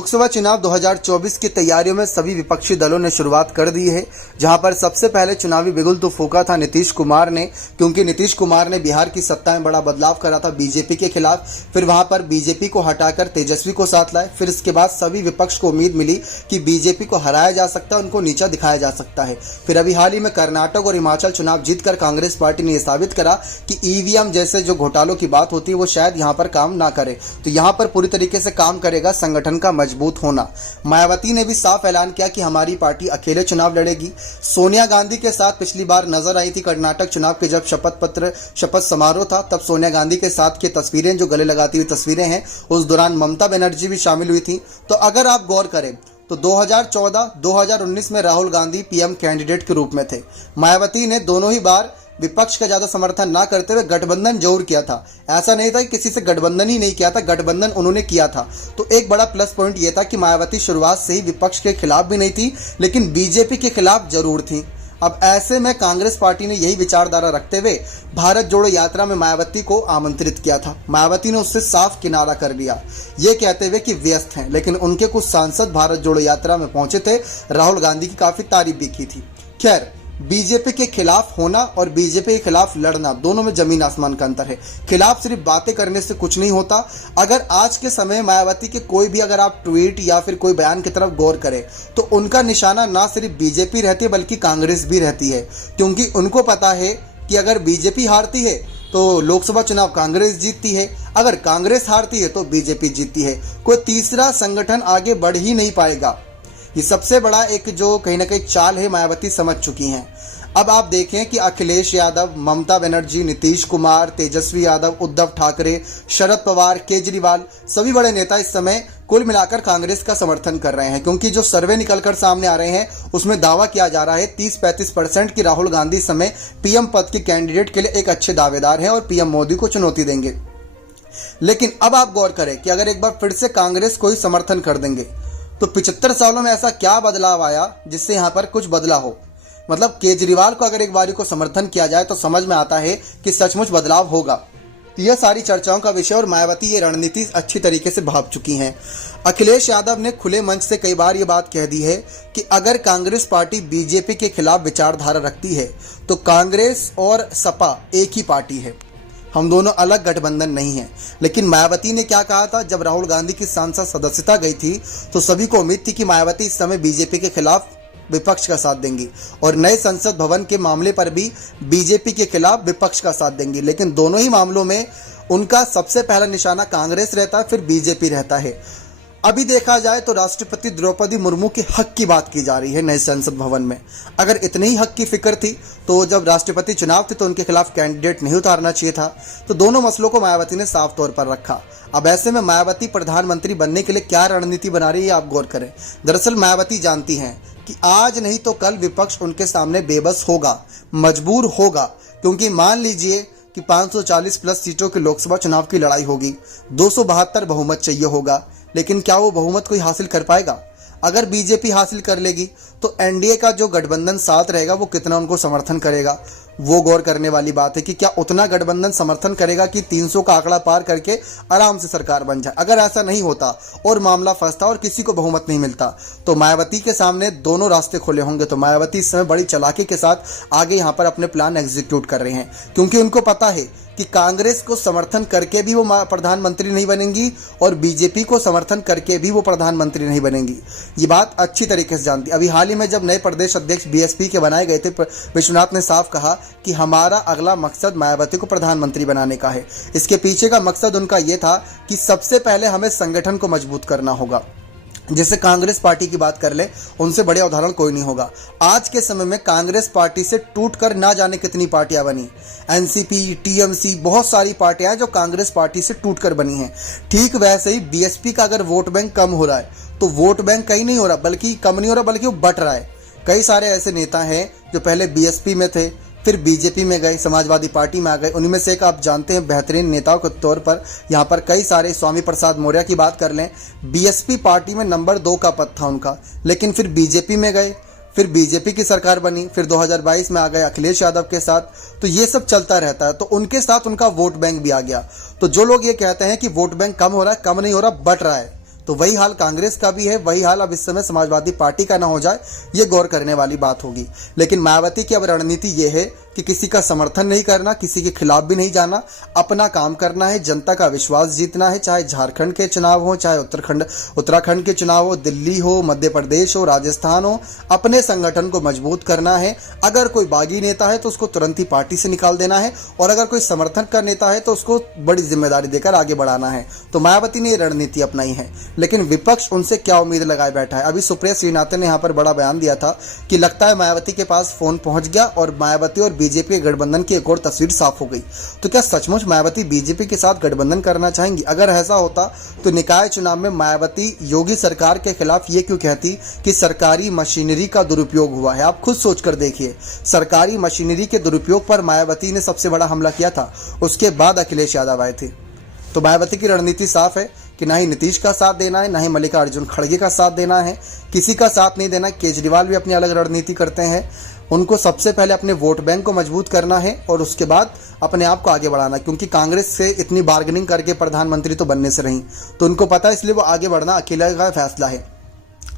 लोकसभा चुनाव 2024 की तैयारियों में सभी विपक्षी दलों ने शुरुआत कर दी है, जहां पर सबसे पहले चुनावी बिगुल तो फूंका था नीतीश कुमार ने, क्योंकि नीतीश कुमार ने बिहार की सत्ता में बड़ा बदलाव करा था बीजेपी के खिलाफ। फिर वहां पर बीजेपी को हटाकर तेजस्वी को साथ लाए। फिर इसके बाद सभी विपक्ष को उम्मीद मिली कि बीजेपी को हराया जा सकता है, उनको नीचा दिखाया जा सकता है। फिर अभी हाल ही में कर्नाटक और हिमाचल चुनाव जीतकर कांग्रेस पार्टी ने यह साबित करा कि ईवीएम जैसे जो घोटालों की बात होती है वो शायद यहाँ पर काम ना करे। तो यहाँ पर पूरी तरीके से काम करेगा संगठन का मजबूत होना। मायावती ने भी साफ ऐलान किया कि हमारी पार्टी अकेले चुनाव लड़ेगी। सोनिया गांधी के साथ पिछली बार नजर आई थी कर्नाटक चुनाव के जब शपथ समारोह था, तब सोनिया गांधी के साथ की तस्वीरें जो गले लगाती हुई तस्वीरें हैं, उस दौरान ममता बनर्जी भी शामिल हुई थी। तो अगर आप गौर करें तो 2014-2019 में राहुल गांधी पीएम कैंडिडेट के रूप में थे। मायावती ने दोनों ही बार विपक्ष का ज्यादा समर्थन ना करते हुए गठबंधन जरूर किया था। ऐसा नहीं था कि किसी से गठबंधन ही नहीं किया था, गठबंधन उन्होंने किया था। तो एक बड़ा प्लस पॉइंट यह था कि मायावती शुरुआत से ही विपक्ष के खिलाफ भी नहीं थी, लेकिन बीजेपी के खिलाफ जरूर थी। अब ऐसे में कांग्रेस पार्टी ने यही विचारधारा रखते हुए भारत जोड़ो यात्रा में मायावती को आमंत्रित किया था। मायावती ने उससे साफ किनारा कर लिया, ये कहते हुए कि व्यस्त हैं, लेकिन उनके कुछ सांसद भारत जोड़ो यात्रा में पहुंचे थे। राहुल गांधी की काफी तारीफ भी की थी। खैर, बीजेपी के खिलाफ होना और बीजेपी के खिलाफ लड़ना, दोनों में जमीन आसमान का अंतर है। खिलाफ सिर्फ बातें करने से कुछ नहीं होता। अगर आज के समय मायावती के कोई भी अगर आप ट्वीट या फिर कोई बयान की तरफ गौर करें तो उनका निशाना ना सिर्फ बीजेपी रहती है बल्कि कांग्रेस भी रहती है, क्योंकि उनको पता है कि अगर बीजेपी हारती है तो लोकसभा चुनाव कांग्रेस जीतती है, अगर कांग्रेस हारती है तो बीजेपी जीतती है। कोई तीसरा संगठन आगे बढ़ ही नहीं पाएगा। ये सबसे बड़ा एक जो कहीं ना कहीं चाल है मायावती समझ चुकी हैं। अब आप देखें कि अखिलेश यादव, ममता बनर्जी, नीतीश कुमार, तेजस्वी यादव, उद्धव ठाकरे, शरद पवार, केजरीवाल, सभी बड़े नेता इस समय कुल मिलाकर कांग्रेस का समर्थन कर रहे हैं, क्योंकि जो सर्वे निकलकर सामने आ रहे हैं उसमें दावा किया जा रहा है 30-35% की राहुल गांधी इस समय पीएम पद के कैंडिडेट के लिए एक अच्छे दावेदार हैं और पीएम मोदी को चुनौती देंगे। लेकिन अब आप गौर करें कि अगर एक बार फिर से कांग्रेस को ही समर्थन कर देंगे तो 75 सालों में ऐसा क्या बदलाव आया जिससे यहां पर कुछ बदला हो। मतलब केजरीवाल को अगर एक बारी को समर्थन किया जाए तो समझ में आता है कि सचमुच बदलाव होगा। तो यह सारी चर्चाओं का विषय और मायावती ये रणनीति अच्छी तरीके से भाप चुकी हैं। अखिलेश यादव ने खुले मंच से कई बार ये बात कह दी है कि अगर कांग्रेस पार्टी बीजेपी के खिलाफ विचारधारा रखती है तो कांग्रेस और सपा एक ही पार्टी है, हम दोनों अलग गठबंधन नहीं है। लेकिन मायावती ने क्या कहा था, जब राहुल गांधी की सांसद सदस्यता गई थी तो सभी को उम्मीद थी कि मायावती इस समय बीजेपी के खिलाफ विपक्ष का साथ देंगी और नए संसद भवन के मामले पर भी बीजेपी के खिलाफ विपक्ष का साथ देंगी। लेकिन दोनों ही मामलों में उनका सबसे पहला निशाना कांग्रेस रहता है, फिर बीजेपी रहता है। अभी देखा जाए तो राष्ट्रपति द्रौपदी मुर्मू के हक की बात की जा रही है नए संसद भवन में। अगर इतनी ही हक की फिक्र थी तो जब राष्ट्रपति चुनाव थे तो उनके खिलाफ कैंडिडेट नहीं उतारना चाहिए था। तो दोनों मसलों को मायावती ने साफ तौर पर रखा। अब ऐसे में मायावती प्रधानमंत्री बनने के लिए क्या रणनीति बना रही है, आप गौर करें। दरअसल मायावती जानती हैं कि आज नहीं तो कल विपक्ष उनके सामने बेबस होगा, मजबूर होगा, क्योंकि मान लीजिए कि 540 प्लस सीटों के लोकसभा चुनाव की लड़ाई होगी, 272 बहुमत चाहिए होगा, लेकिन क्या वो बहुमत कोई हासिल कर पाएगा? अगर बीजेपी हासिल कर लेगी तो एनडीए का जो गठबंधन साथ रहेगा वो कितना उनको समर्थन करेगा, वो गौर करने वाली बात है कि क्या उतना गठबंधन समर्थन करेगा कि 300 का आंकड़ा पार करके आराम से सरकार बन जाए। अगर ऐसा नहीं होता और मामला फंसता और किसी को बहुमत नहीं मिलता तो मायावती के सामने दोनों रास्ते खुले होंगे। तो मायावती इस समय बड़ी चालाकी के साथ आगे यहाँ पर अपने प्लान एग्जीक्यूट कर रहे हैं, क्योंकि उनको पता है कि कांग्रेस को समर्थन करके भी वो प्रधानमंत्री नहीं बनेंगी और बीजेपी को समर्थन करके भी वो प्रधानमंत्री नहीं बनेंगी। ये बात अच्छी तरीके से जानती। अभी हाल ही में जब नए प्रदेश अध्यक्ष बीएसपी के बनाए गए थे, विश्वनाथ ने साफ कहा कि हमारा अगला मकसद मायावती को प्रधानमंत्री बनाने का है। इसके पीछे का मकसद उनका ये था कि सबसे पहले हमें संगठन को मजबूत करना होगा। जैसे कांग्रेस पार्टी की बात कर ले, उनसे बड़े उदाहरण कोई नहीं होगा। आज के समय में कांग्रेस पार्टी से टूटकर ना जाने कितनी पार्टियां बनी, एनसीपी, टीएमसी, बहुत सारी पार्टियां जो कांग्रेस पार्टी से टूटकर बनी हैं। ठीक वैसे ही बीएसपी का अगर वोट बैंक कम हो रहा है तो वोट बैंक कहीं नहीं हो रहा, बल्कि कम नहीं हो रहा, बल्कि वो बट रहा है। कई सारे ऐसे नेता हैं जो पहले बीएसपी में थे, फिर बीजेपी में गए, समाजवादी पार्टी में आ गए। उन्हीं में से एक आप जानते हैं बेहतरीन नेताओं के तौर पर यहाँ पर कई सारे, स्वामी प्रसाद मौर्य की बात कर लें, बीएसपी पार्टी में नंबर 2 का पद था उनका, लेकिन फिर बीजेपी में गए, फिर बीजेपी की सरकार बनी, फिर 2022 में आ गए अखिलेश यादव के साथ। तो ये सब चलता रहता है, तो उनके साथ उनका वोट बैंक भी आ गया। तो जो लोग ये कहते हैं कि वोट बैंक कम हो रहा है, कम नहीं हो रहा, बढ़ रहा है, तो वही हाल कांग्रेस का भी है, वही हाल अब इस समय समाजवादी पार्टी का ना हो जाए, ये गौर करने वाली बात होगी। लेकिन मायावती की अब रणनीति ये है कि किसी का समर्थन नहीं करना, किसी के खिलाफ भी नहीं जाना, अपना काम करना है, जनता का विश्वास जीतना है, चाहे झारखंड के चुनाव हो, चाहे उत्तराखंड के चुनाव हो, दिल्ली हो, मध्य प्रदेश हो, राजस्थान हो, अपने संगठन को मजबूत करना है। अगर कोई बागी नेता है तो उसको तुरंत ही पार्टी से निकाल देना है, और अगर कोई समर्थन का नेता है तो उसको बड़ी जिम्मेदारी देकर आगे बढ़ाना है। तो मायावती ने ये रणनीति अपनाई है, लेकिन विपक्ष उनसे क्या उम्मीद लगाए बैठा है। अभी सुप्रिया श्रीनाथन ने यहाँ पर बड़ा बयान दिया था कि लगता है मायावती के पास फोन पहुंच गया और मायावती और बीजेपी के गठबंधन की एक और तस्वीर साफ हो गई। तो क्या सचमुच मायावती बीजेपी के साथ गठबंधन करना चाहेंगी? अगर ऐसा होता तो निकाय चुनाव में मायावती योगी सरकार के खिलाफ ये क्यों कहती कि सरकारी मशीनरी का दुरुपयोग हुआ है? आप खुद सोचकर देखिए, सरकारी मशीनरी के दुरुपयोग पर मायावती ने सबसे बड़ा हमला किया था, उसके बाद अखिलेश यादव आए थे। तो मायावती की रणनीति साफ है कि ना ही नीतीश का साथ देना है, ना ही मल्लिकार्जुन खड़गे का साथ देना है, किसी का साथ नहीं देना। केजरीवाल भी अपनी अलग रणनीति करते हैं, उनको सबसे पहले अपने वोट बैंक को मजबूत करना है और उसके बाद अपने आप को आगे बढ़ाना, क्योंकि कांग्रेस से इतनी बार्गेनिंग करके प्रधानमंत्री तो बनने से रही, तो उनको पता है, इसलिए वो आगे बढ़ना अकेले का फैसला है।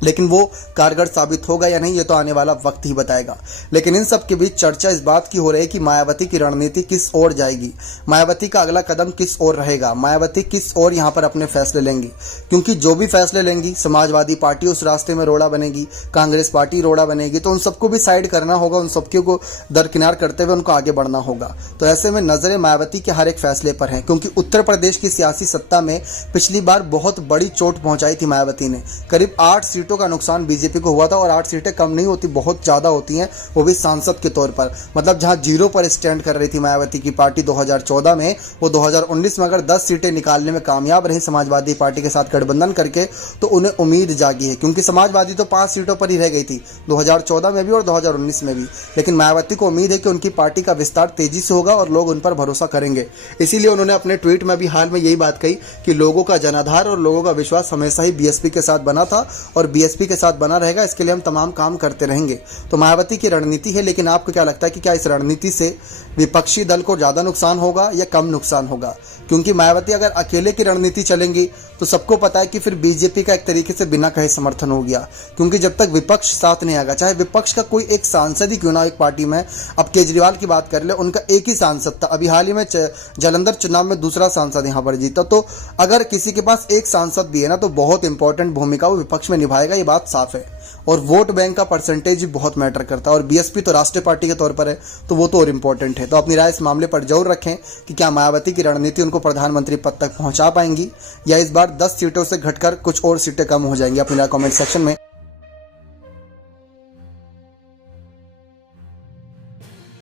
लेकिन वो कारगर साबित होगा या नहीं, ये तो आने वाला वक्त ही बताएगा। लेकिन इन सब के बीच चर्चा इस बात की हो रही है कि मायावती की रणनीति किस ओर जाएगी, मायावती का अगला कदम किस ओर रहेगा, मायावती किस ओर यहाँ पर अपने फैसले लेंगी। क्योंकि जो भी फैसले लेंगी, समाजवादी पार्टी उस रास्ते में रोड़ा बनेगी, कांग्रेस पार्टी रोड़ा बनेगी, तो उन सबको भी साइड करना होगा, उन सबको को दरकिनार करते हुए उनको आगे बढ़ना होगा। तो ऐसे में नजरें मायावती के हर एक फैसले पर हैं, क्योंकि उत्तर प्रदेश की सियासी सत्ता में पिछली बार बहुत बड़ी चोट पहुंचाई थी मायावती ने। करीब 8 सीटों का नुकसान बीजेपी को हुआ था, और 8 सीटें कम नहीं होती, बहुत ज्यादा होती हैं, वो भी सांसद के तौर पर। मतलब जहां जीरो पर स्टैंड कर रही थी मायावती की पार्टी 2014 में, वो 2019 में अगर 10 सीटें निकालने में कामयाब रही समाजवादी पार्टी के साथ गठबंधन करके, तो उन्हें उम्मीद जागी है। क्योंकि समाजवादी तो 5 सीटों पर ही रह गई थी 2014 में भी और 2019 में भी, लेकिन मायावती को उम्मीद है कि उनकी पार्टी का विस्तार तेजी से होगा और लोग उन पर भरोसा करेंगे। इसीलिए उन्होंने अपने ट्वीट में भी हाल में यही बात कही कि लोगों का जनाधार और लोगों का विश्वास हमेशा ही बीएसपी के साथ बना था और बीएसपी के साथ बना रहेगा, इसके लिए हम तमाम काम करते रहेंगे। तो मायावती की रणनीति है, लेकिन आपको क्या लगता है कि क्या इस रणनीति से विपक्षी दल को ज्यादा नुकसान होगा या कम नुकसान होगा? क्योंकि मायावती अगर अकेले की रणनीति चलेंगी तो सबको पता है कि फिर बीजेपी का एक तरीके से बिना कहे समर्थन हो गया, क्योंकि जब तक विपक्ष साथ नहीं आएगा, चाहे विपक्ष का कोई एक सांसद ही क्यों ना एक पार्टी में, अब केजरीवाल की बात कर ले, उनका एक ही सांसद था, अभी हाल ही में जालंधर चुनाव में दूसरा सांसद यहां पर जीता। तो अगर किसी के पास एक सांसद भी है ना, तो बहुत इंपॉर्टेंट भूमिका वो विपक्ष में निभाएगा, ये बात साफ है। और वोट बैंक का परसेंटेज भी बहुत मैटर करता है, और बीएसपी तो राष्ट्रीय पार्टी के तौर पर है, तो वो तो और इंपॉर्टेंट है। तो अपनी राय इस मामले पर जरूर रखें कि क्या मायावती की रणनीति उनको प्रधानमंत्री पद तक पहुंचा पाएंगी, या इस बार 10 सीटों से घटकर कुछ और सीटें कम हो जाएंगी। अपनी राय कमेंट सेक्शन में